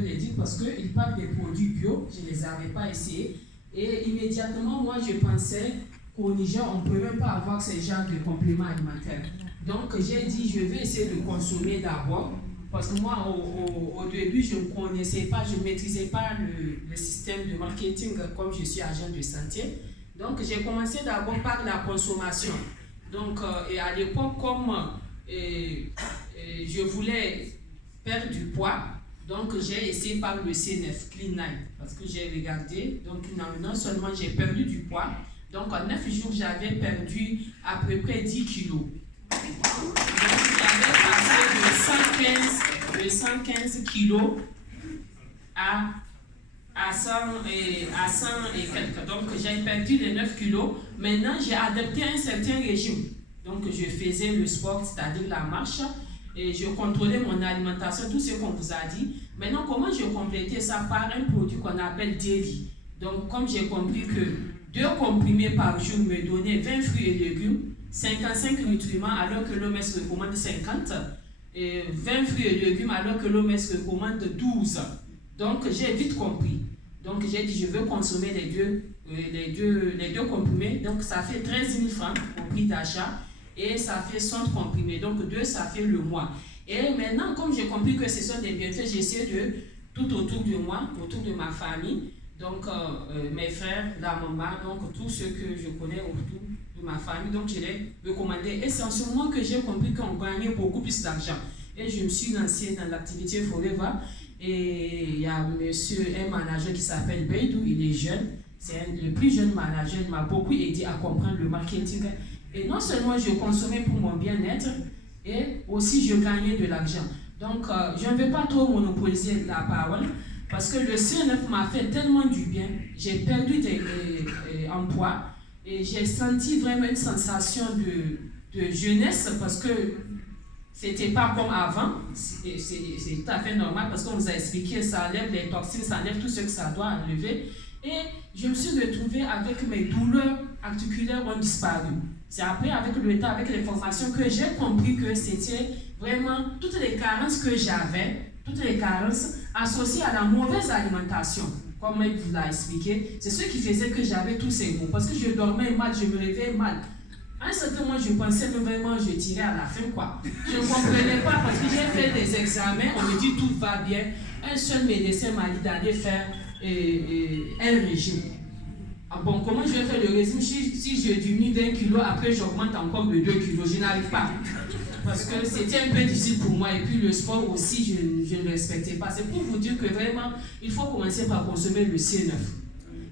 les dire parce qu'ils parlent des produits bio, je ne les avais pas essayés. Et immédiatement, moi, je pensais qu'au Niger, on ne peut même pas avoir ce genre de compléments alimentaires. Donc, j'ai dit, je vais essayer de consommer d'abord. Parce que moi, au début, je ne connaissais pas, je ne maîtrisais pas le système de marketing comme je suis agent de santé. Donc, j'ai commencé d'abord par la consommation. Donc, et à l'époque, comme je voulais perdre du poids, donc j'ai essayé par le C9, Clean 9, parce que j'ai regardé. Donc, non seulement j'ai perdu du poids, donc en 9 jours, j'avais perdu à peu près 10 kilos. Donc, j'avais passé de 115 kilos à 100 et quelques. Donc, j'ai perdu les 9 kilos. Maintenant, j'ai adopté un certain régime. Donc, je faisais le sport, c'est-à-dire la marche, et je contrôlais mon alimentation, tout ce qu'on vous a dit. Maintenant, comment je complétais ça par un produit qu'on appelle Daily. Donc, comme j'ai compris que 2 comprimés par jour me donnaient 20 fruits et légumes, 55 nutriments alors que l'OMS recommande 50, et 20 fruits et légumes alors que l'OMS recommande 12. Donc, j'ai vite compris. Donc, j'ai dit, je veux consommer les deux comprimés. Donc, ça fait 13 000 francs au prix d'achat et ça fait 100 comprimés. Donc, 2, ça fait le mois. Et maintenant, comme j'ai compris que ce sont des bienfaits, j'essaie de, tout autour de moi, autour de ma famille, donc mes frères, la maman, donc tous ceux que je connais autour de ma famille, donc je les recommandais essentiellement que j'ai compris qu'on gagnait beaucoup plus d'argent. Et je me suis lancée dans l'activité Forever. Et il y a un manager qui s'appelle Beidou, il est jeune, c'est le plus jeune manager, il m'a beaucoup aidé à comprendre le marketing. Et non seulement je consommais pour mon bien-être, et aussi je gagnais de l'argent. Donc je ne vais pas trop monopoliser la parole, parce que le C9 m'a fait tellement du bien, j'ai perdu en poids, et j'ai senti vraiment une sensation de jeunesse, parce que c'était pas comme avant, c'est tout à fait normal parce qu'on nous a expliqué ça enlève les toxines, ça enlève tout ce que ça doit enlever. Et je me suis retrouvée avec mes douleurs articulaires ont disparu. C'est après, avec le temps, avec les formations, que j'ai compris que c'était vraiment toutes les carences que j'avais, toutes les carences associées à la mauvaise alimentation. Comme il vous l'a expliqué, c'est ce qui faisait que j'avais tous ces maux. Parce que je dormais mal, je me réveillais mal. À un certain moment, je pensais que vraiment je tirais à la fin, quoi. Je ne comprenais pas parce que j'ai fait des examens, on me dit tout va bien. Un seul médecin m'a dit d'aller faire un régime. Ah bon, comment je vais faire le régime si je diminue d'1 kilo, après j'augmente encore de 2 kilos, je n'arrive pas. Parce que c'était un peu difficile pour moi et puis le sport aussi, je ne le respectais pas. C'est pour vous dire que vraiment, il faut commencer par consommer le C9.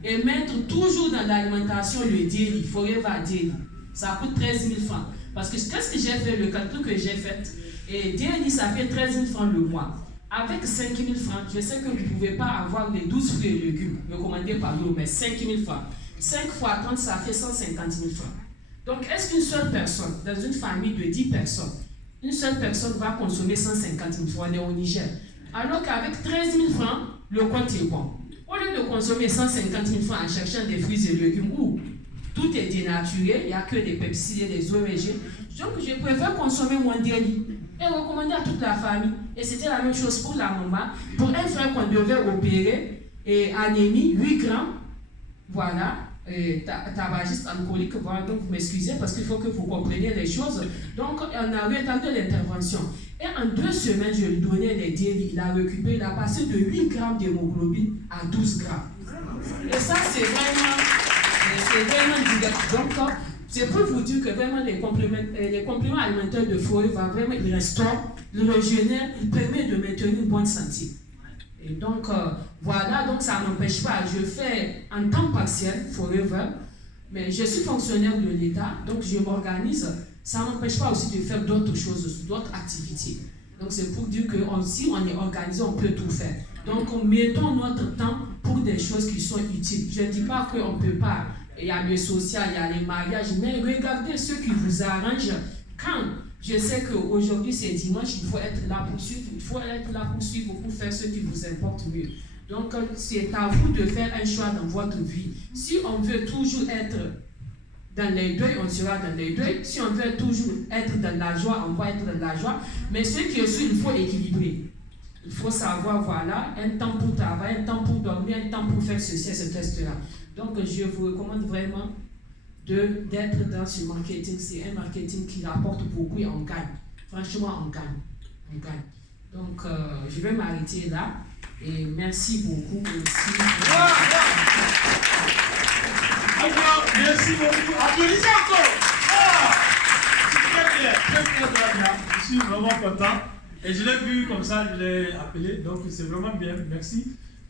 Et mettre toujours dans l'alimentation le Daily, Forever Daily. Ça coûte 13 000 francs. Parce que qu'est-ce que j'ai fait, le calcul que j'ai fait, et Daily, ça fait 13 000 francs le mois. Avec 5 000 francs, je sais que vous ne pouvez pas avoir les 12 fruits et légumes recommandés par nous, mais 5 000 francs. 5 fois 30, ça fait 150 000 francs. Donc, est-ce qu'une seule personne, dans une famille de 10 personnes, une seule personne va consommer 150 000 francs? On est au Niger. Alors qu'avec 13 000 francs, le compte est bon. Au lieu de consommer 150 000 francs en cherchant des fruits et légumes où tout est dénaturé, il n'y a que des pesticides et des OMG, donc je préfère consommer mon Daily et recommander à toute la famille. Et c'était la même chose pour la maman. Pour un frère qu'on devait opérer, et anémie, 8 grammes, voilà, tabagiste alcoolique, voilà, donc vous m'excusez parce qu'il faut que vous compreniez les choses. Donc on a retardé l'intervention. Et en 2 semaines, je lui donnais les Daily, il a récupéré, il a passé de 8 grammes d'hémoglobine à 12 grammes. Et ça, c'est vraiment direct. Donc, c'est pour vous dire que vraiment les compléments alimentaires de Forever, vraiment, ils restaurent, ils régénèrent, ils permettent de maintenir une bonne santé. Et donc, voilà, donc ça ne m'empêche pas. Je fais en temps partiel Forever, mais je suis fonctionnaire de l'État, donc je m'organise. Ça ne m'empêche pas aussi de faire d'autres choses, d'autres activités. Donc, c'est pour dire que si on est organisé, on peut tout faire. Donc, mettons notre temps pour des choses qui sont utiles. Je ne dis pas qu'on ne peut pas. Il y a le social, il y a les mariages, mais regardez ce qui vous arrange. Quand je sais qu'aujourd'hui c'est dimanche, il faut être là pour suivre, pour faire ce qui vous importe mieux. Donc c'est à vous de faire un choix dans votre vie. Si on veut toujours être dans les deuils, on sera dans les deuils. Si on veut toujours être dans la joie, on va être dans la joie. Mais ce qui est sûr, il faut équilibrer. Il faut savoir, voilà, un temps pour travailler, un temps pour dormir, un temps pour faire ceci et ce test-là. Donc, je vous recommande vraiment d'être dans ce marketing. C'est un marketing qui rapporte beaucoup et on gagne. Franchement, on gagne. On gagne. Donc, je vais m'arrêter là. Et merci beaucoup aussi. Merci beaucoup. Applaudissez encore. Très bien. Je suis vraiment content. Et je l'ai vu comme ça, je l'ai appelé. Donc, c'est vraiment bien. Merci.